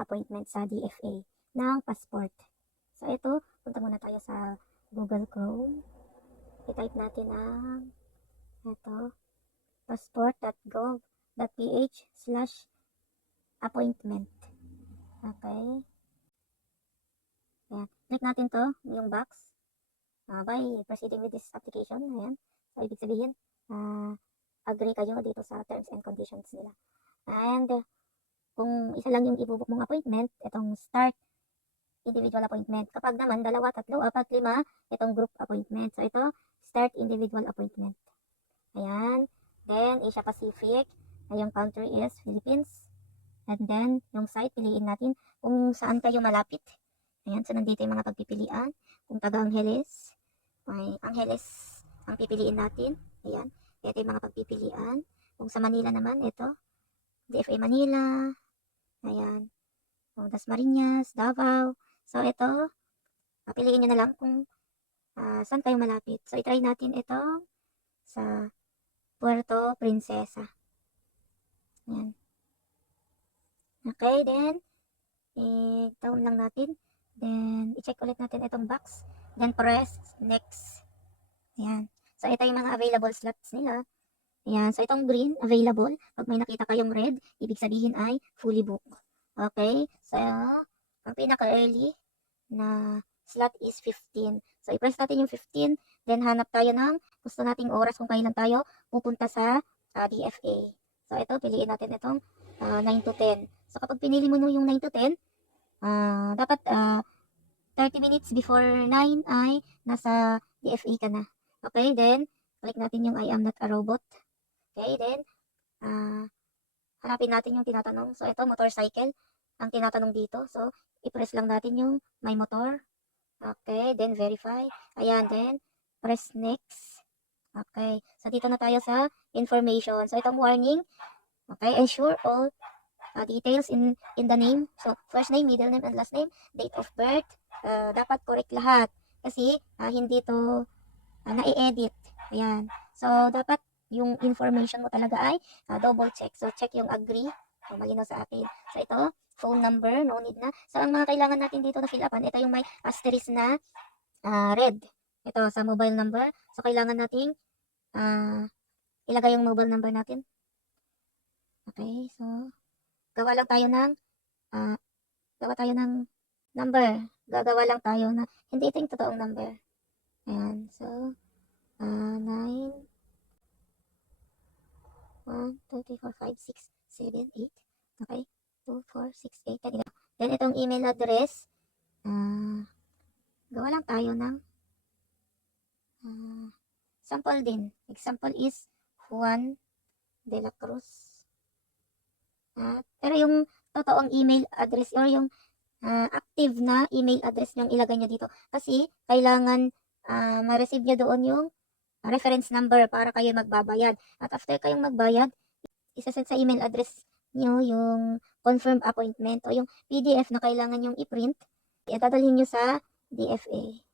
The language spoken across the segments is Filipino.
appointment sa DFA ng passport. So ito, punta muna tayo sa Google Chrome. I-type natin ang ito, passport.gov.ph/appointment. Okay. Ayan. Click natin to, yung box. By proceeding with this application. Ayan. So, ibig sabihin, agree kayo dito sa terms and conditions nila. And, kung isa lang yung ibubuk mong appointment, itong start individual appointment. Kapag naman, 2, 3, 4, 5, itong group appointment. So, ito, start individual appointment. Ayan. Then, Asia Pacific. Yung country is Philippines. And then, yung site, piliin natin kung saan kayo malapit. Ayan. So, nandito yung mga pagpipilian. Kung taga Angeles, ay Angeles ang pipiliin natin. Ayan. Ito yung mga pagpipilian. Kung sa Manila naman, ito. DFA Manila. Ayan. Dasmariñas, Davao. So, ito. Piliin nyo na lang kung saan kayo malapit. So, itry natin ito sa Puerto Princesa. Ayan. Okay, then, i-down lang natin. Then, i-check ulit natin itong box. Then, press next. Ayan. So, ito yung mga available slots nila. Ayan. So, itong green, available. Pag may nakita kayong red, ibig sabihin ay fully booked. Okay. So, ang pinaka-early na slot is 15. So, i-press natin yung 15. Then, hanap tayo ng gusto nating oras kung kailan tayo pupunta sa DFA. So, ito, piliin natin itong 9 to 10. So, kapag pinili mo yung 9 to 10, dapat 30 minutes before 9 ay nasa DFA ka na. Okay, then, click natin yung I am not a robot. Okay, then, hanapin natin yung tinatanong. So, ito, motorcycle, ang tinatanong dito. So, i-press lang natin yung my motor. Okay, then verify. Ayan, then, press next. Okay, so dito na tayo sa information. So, itong warning. Okay, ensure all details in the name. So, first name, middle name, and last name. Date of birth. Dapat correct lahat. Kasi, hindi to na-edit. Ayan. So, dapat yung information mo talaga ay double check. So, check yung agree. So, malinaw sa atin. So, ito, phone number, no need na. So, ang mga kailangan natin dito na fill upan, ito yung may asterisk na red. Ito, sa mobile number. So, kailangan nating ilagay yung mobile number natin. Okay, so, gawa lang tayo ng number. Gagawa lang tayo na, hindi ito yung totoong number. Ayan, so, 9, 1, 2, 3, 4, 5, 6, 7, 8. Okay, 2, 4, 6, 8, 10, 11. Then, itong email address, gawa lang tayo ng sample din. Example is Juan de la Cruz. Pero yung totoong email address or yung active na email address yung ilagay nyo dito. Kasi kailangan ma-receive nyo doon yung reference number para kayo magbabayad. At after kayong magbayad, isasend sa email address nyo yung confirmed appointment o yung PDF na kailangan yung i-print. Dadalhin nyo sa DFA.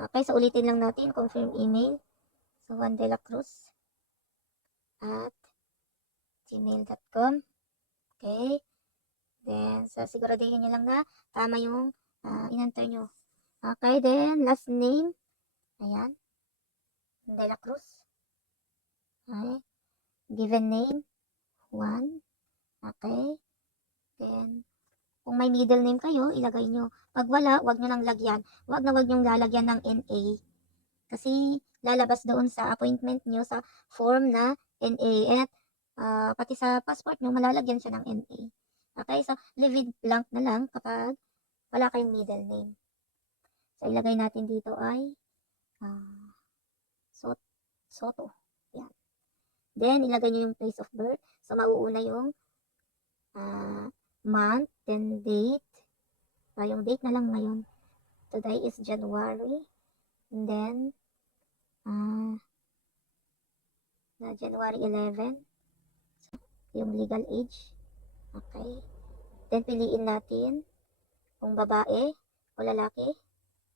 Okay, so ulitin lang natin, confirm email. So, Juan de la Cruz at gmail.com. Okay. Then, so siguraduhin nyo lang na tama yung in-enter nyo. Okay, then, last name. Ayan. De la Cruz. Okay. Given name. Juan. Okay. Then, kung may middle name kayo, ilagay nyo. Pag wala, wag nyo nang lagyan. Wag nyo lalagyan ng NA. Kasi, lalabas doon sa appointment nyo sa form na NA. At pati sa passport nyo, malalagyan siya ng NA. Okay, so leave it blank na lang kapag wala kayong middle name. So, ilagay natin dito ay Soto. Yan. Then, ilagay nyo yung place of birth. So, mauuna yung month, then date. So, yung date na lang ngayon. Today is January. And then, January 11. So, yung legal age. Okay. Then, piliin natin kung babae o lalaki.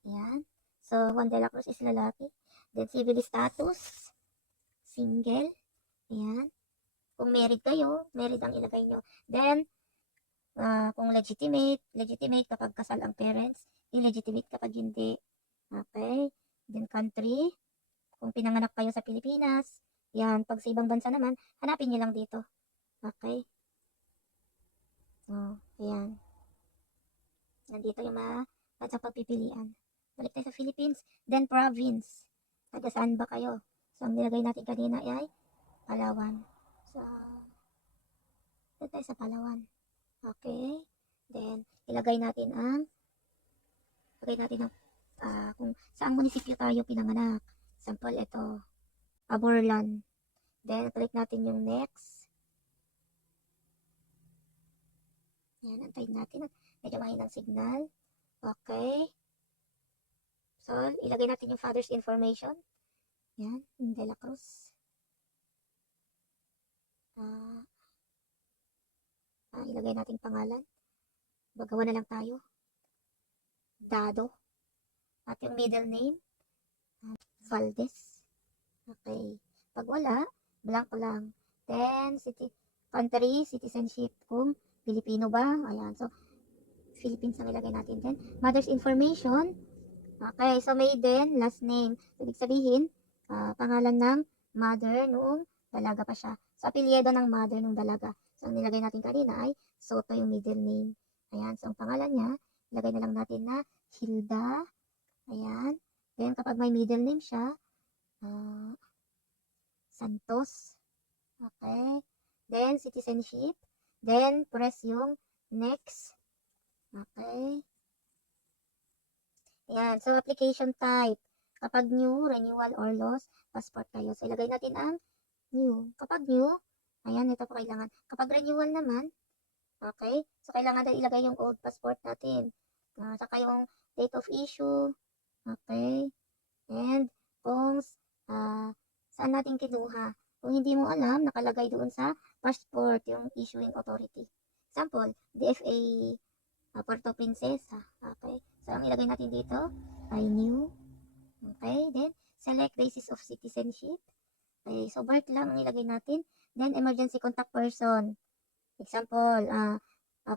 Ayan. So, Juan de la Cruz is lalaki. Then, civil status. Single. Ayan. Kung married kayo, married ang ilagay nyo. Then, Kung legitimate kapag kasal ang parents, illegitimate kapag hindi. Okay? Then country, kung pinanganak kayo sa Pilipinas, yan, pag sa ibang bansa naman, hanapin nyo lang dito. Okay? Ayan. Nandito yung mga bansang pagpipilian. Balik tayo sa Philippines, then province. Taga saan ba kayo? So, ang nilagay natin kanina ay Palawan. So, dito tayo sa Palawan. Okay? Then, ilagay natin ang kung saang munisipyo tayo pinanganak. Example, ito, Aborlan. Then, click natin yung next. Yan, antayin natin. Medyo mahinang signal. Okay. So, ilagay natin yung father's information. Yan, De La Cruz. Ilagay natin pangalan. Bagawa na lang tayo. Dado. At yung middle name, Valdez. Okay. Pag wala, blank lang. Then, country, citizenship, kung Pilipino ba. Ayan. So, Philippines ang ilagay natin din. Mother's information. Okay. So, maiden, last name. Ibig sabihin, pangalan ng mother noong dalaga pa siya. So, apelyido ng mother noong dalaga. So, ang nilagay natin kanina ay Soto yung middle name. Ayan. So, ang pangalan niya, ilagay na lang natin na Hilda. Ayan. Then, kapag may middle name siya, Santos. Okay. Then, citizenship. Then, press yung next. Okay. Ayan. So, application type. Kapag new, renewal, or lost, passport kayo. So, ilagay natin ang new. Kapag new, ayan, ito po kailangan. Kapag renewal naman, okay. So, kailangan na ilagay yung old passport natin. Saka yung date of issue. Okay. And, kung saan natin kinuha. Kung hindi mo alam, nakalagay doon sa passport, yung issuing authority. Example, DFA Puerto Princesa. Okay. So, ang ilagay natin dito ay new. Okay. Then, select basis of citizenship. Okay. So, birth lang ang ilagay natin. Then, emergency contact person. Example,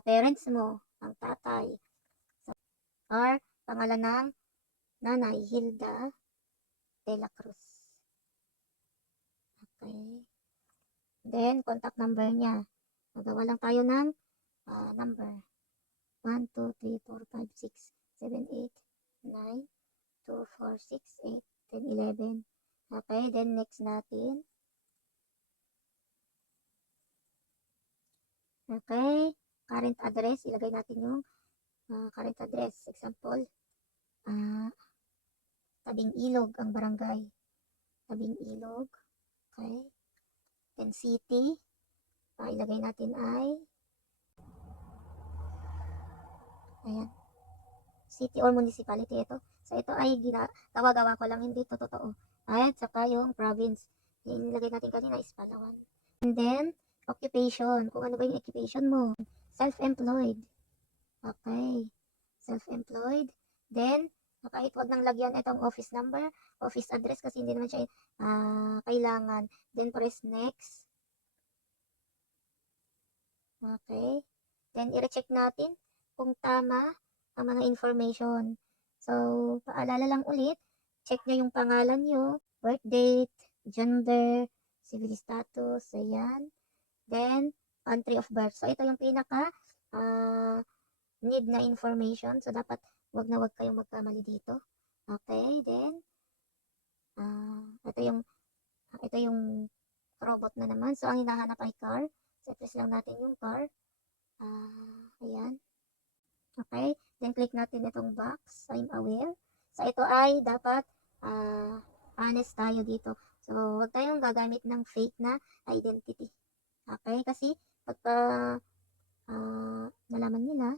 parents mo, ang tatay. So, or, pangalan ng nanay, Hilda De La Cruz. Okay. Then, contact number niya. Magawa lang tayo ng number. 1, 2, 3, 4, 5, 6, 7, 8, 9, 2, 4, 6, 8, 10, 11. Okay, then next natin. Okay, current address. Ilagay natin yung current address. Example, Tabing Ilog ang barangay. Tabing Ilog. Okay. Then city. Ilagay natin ay ayan. City or municipality ito. So, ito ay gawa-gawa ko lang, hindi ito totoo. At saka yung province. Yung nilagay natin kanina is Palawan. And then, occupation. Kung ano ba yung occupation mo. Self-employed. Okay. Self-employed. Then, kahit wag nang lagyan itong office number, office address kasi hindi naman siya kailangan. Then, press next. Okay. Then, i-recheck natin kung tama ang mga information. So, paalala lang ulit, check nyo yung pangalan nyo, birth date, gender, civil status, ayan. Then, country of birth. So, ito yung pinaka need na information. So, dapat wag na wag kayong magkamali dito. Okay, then, ito yung robot na naman. So, ang hinahanap ay car. So, press lang natin yung car. Ayan. Okay, then click natin itong box. I'm aware. So, ito ay dapat honest tayo dito. So, huwag tayong gagamit ng fake na identity. Okay, kasi pagka nalaman nila,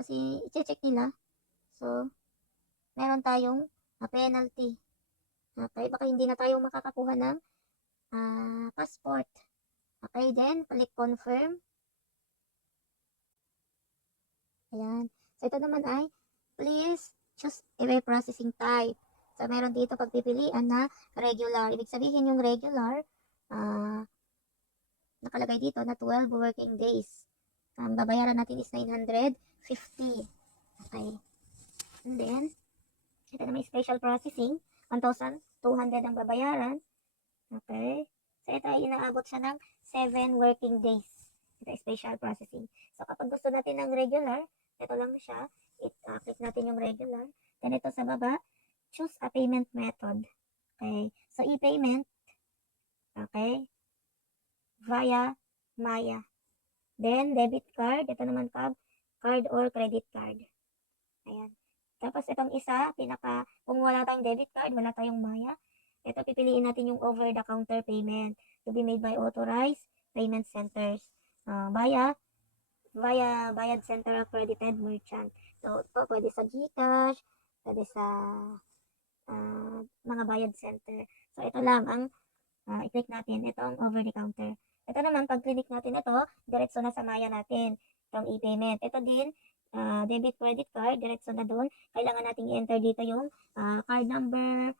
kasi i-check nila, so, meron tayong penalty. Okay, baka hindi na tayo makakakuha ng passport. Okay, then, click confirm. Ayan. So, ito naman ay, please choose a processing type. So, meron dito pagpipilian na regular. Ibig sabihin yung regular, nakalagay dito na 12 working days. Ang babayaran natin is 950. Okay. And then, ito na may special processing. 1,200 ang babayaran. Okay. So, ito ay inaabot siya ng 7 working days. Ito ay special processing. So, kapag gusto natin ng regular, ito lang siya. Click natin yung regular. Then, ito sa baba, choose a payment method. Okay. So, e-payment. Okay. Via Maya. Then, debit card. Ito naman card or credit card. Ayan. Tapos, itong isa, kung wala tayong debit card, wala tayong Maya, ito, pipiliin natin yung over-the-counter payment to be made by authorized payment centers via bayad center accredited merchant. So, ito, pwede sa GCash, pwede sa mga bayad center. So, ito lang ang i-click natin. Ito ang over-the-counter. Ito naman, pag click natin ito, diretso na sa Maya natin. Itong e-payment. Ito din, debit credit card, diretso na doon. Kailangan nating i-enter dito yung card number,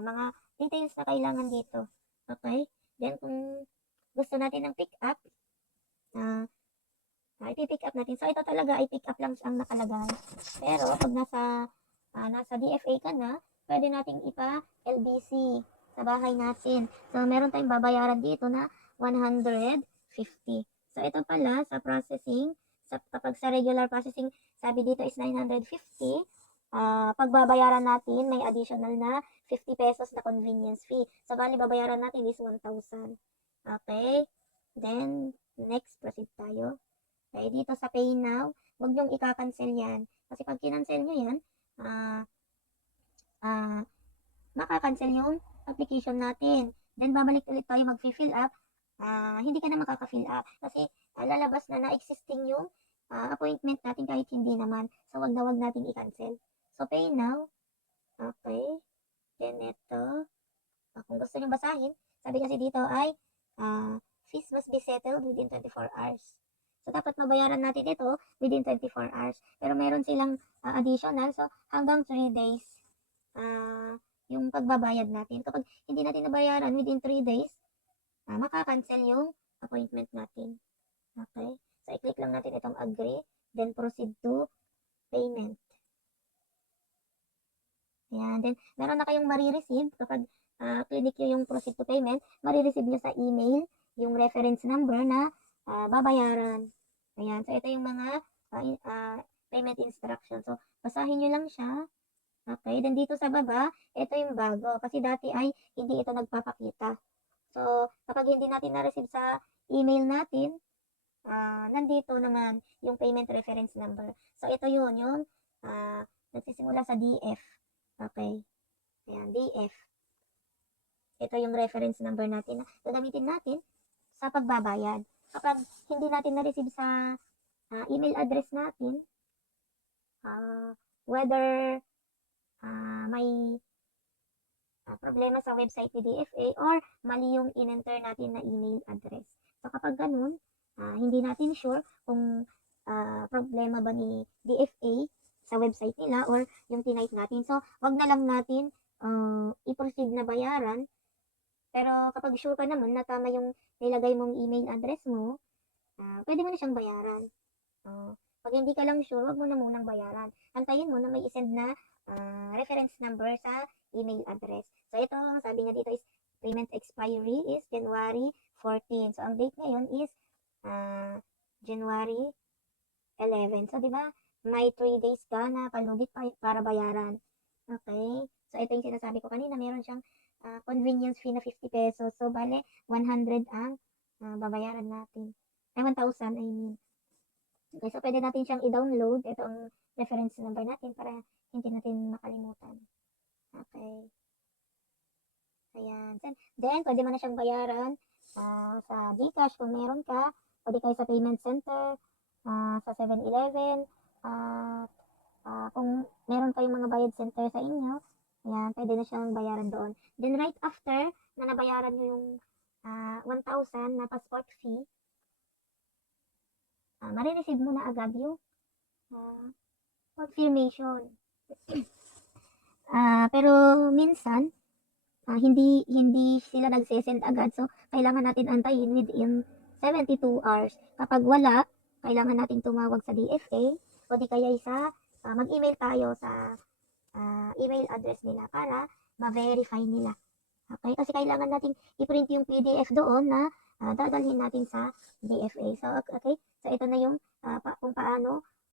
mga details na kailangan dito. Okay? Then, kung gusto natin ng pick up, i-pick up natin. So, ito talaga ay pick up lang ang nakalagay. Pero, pag nasa DFA ka na, pwede nating ipa-LBC sa bahay natin. So, meron tayong babayaran dito na 150. So, ito pala sa processing, kapag sa regular processing, sabi dito is 950. Pagbabayaran natin, may additional na 50 pesos na convenience fee. So, bali babayaran natin is 1,000. Okay? Then, next, proceed tayo. Okay, dito sa Pay Now, huwag niyong i-cancel yan. Kasi pag kinancel nyo yan, makakancel yung application natin. Then, babalik ulit tayo mag-fill up. Hindi ka na makaka-fill up. Kasi, lalabas na existing yung appointment natin kahit hindi naman. So, wag na wag natin i-cancel. So, Pay Now. Okay. Then, ito. Kung gusto nyo basahin, sabi kasi dito ay fees must be settled within 24 hours. So, dapat mabayaran natin ito within 24 hours. Pero meron silang additional. So, hanggang 3 days yung pagbabayad natin. Kapag hindi natin nabayaran within 3 days, makakancel yung appointment natin. Okay? So, i-click lang natin itong agree. Then, proceed to payment. Ayan. Then, meron na kayong marireceive kapag click nyo yung proceed to payment, marireceive nyo sa email yung reference number na babayaran. Ayan. So, ito yung mga payment instructions. So, basahin nyo lang siya. Okay. Then, dito sa baba, ito yung bago. Kasi dati ay hindi ito nagpapakita. So, kapag hindi natin na-receive sa email natin, nandito naman yung payment reference number. So, ito yun, yung nagsisimula sa DF. Okay. Ayan, DF. Ito yung reference number natin na gagamitin natin sa pagbabayad. Kapag hindi natin na-receive sa email address natin, whether may problema sa website ni DFA or mali yung in-enter natin na email address. So, kapag ganun, hindi natin sure kung problema ba ni DFA sa website nila or yung tinype natin. So, wag na lang natin i-proceed na bayaran. Pero kapag sure ka naman na tama yung nilagay mong email address mo, pwede mo na siyang bayaran. Pag hindi ka lang sure, wag mo na munang bayaran. Antayin mo na may isend na reference number sa email address. So, ito, sabi nga dito is payment expiry is January 14. So, ang date ngayon is January 11. So, di ba, may 3 days ka na palugit para bayaran. Okay? So, ito yung sinasabi ko kanina, meron siyang convenience fee na 50 pesos. So, bale, 100 ang babayaran natin. Ay, 1,000, I mean. Okay, so pwede natin siyang i-download. Ito ang reference number natin para hindi natin makalimutan. Okay. Ayan. Then, pwede mo na siyang bayaran sa GCash kung meron ka. Pwede kayo sa payment center, sa 7-Eleven, kung meron kayong mga bayad center sa inyo, ayan, pwede na siyang bayaran doon. Then, right after na nabayaran nyo yung 1,000 na passport fee, marireceive mo na agad yung confirmation. Pero minsan, hindi sila nagsesend agad. So, kailangan natin antayin within 72 hours. Kapag wala, kailangan nating tumawag sa DFA o di kaya sa mag-email tayo sa email address nila para ma-verify nila. Okay? Kasi kailangan nating i-print yung PDF doon na dadalhin natin sa DFA. So, okay? So, ito na yung kung paano